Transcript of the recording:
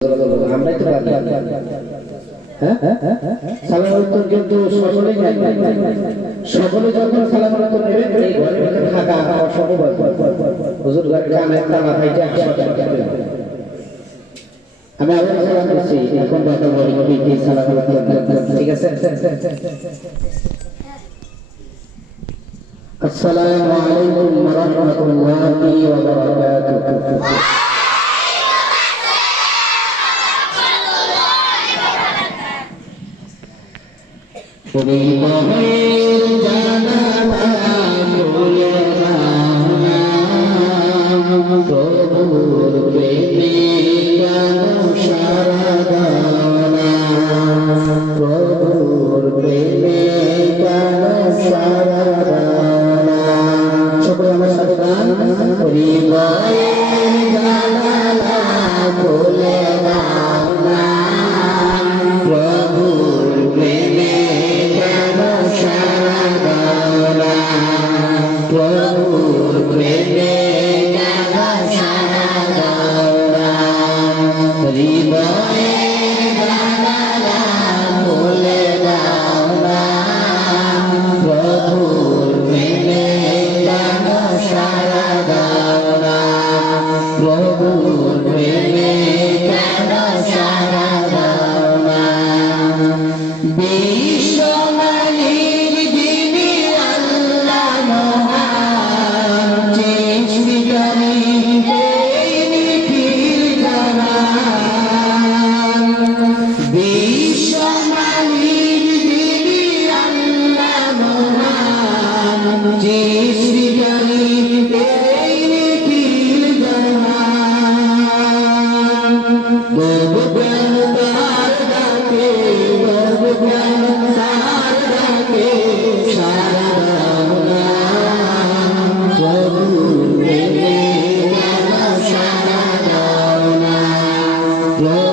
আমরাই তো পারি। হ্যাঁ সালামের উত্তর কিন্তু সকলেই জানে। সকলে যখন সালামের উত্তর নেবে এই ঘরের ভিতরে থাকা অসম্ভব। হুজুর ঘরে কানে তালা ভাইটা আমি আবার সালাম দিচ্ছি, এখন কথা বলি কি সালামের উত্তর ঠিক আছে। আসসালামু আলাইকুম ওয়া রাহমাতুল্লাহি ওয়া বারাকাতুহু। Yeah.